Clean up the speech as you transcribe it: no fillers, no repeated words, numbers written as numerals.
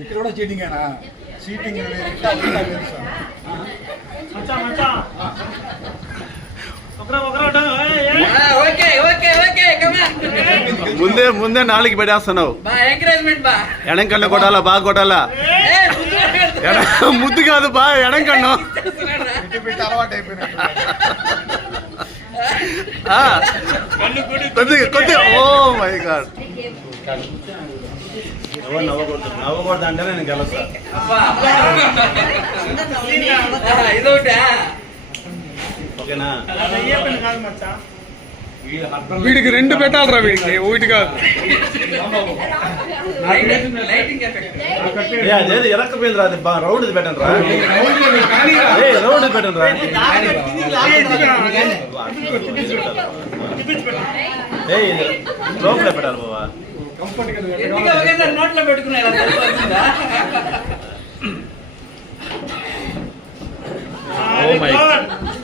ఇక్కడ కూడా చీటింగ్ అయినా చీటింగ్ ముందే ముందే నాలుగు పెట్టేస్తున్నావు. ఎడం కన్నా కొట్టాలా, బాగా కొట్టాలా. ముద్దు కాదు బా, ఎడం కన్నా అలవాటు అయిపోయినట్టు. కొద్దిగా కొద్దిగా. Oh my God. ఎవరు నవ్వకూడదు, నవ్వకూడదు అంటే నేను గెలుస్తా. ఓకేనా? వీడికి రెండు పెట్టాలరా, వీడికి ఒకటి కాదు. అదేది ఎరక్కపోయింది రా, అది రౌండ్ పెట్టండి రా, రౌండ్ పెట్టండి రా. లోపలే పెట్టాలి బాబా. నోట్లో పెట్టుకున్నారా? Oh my God.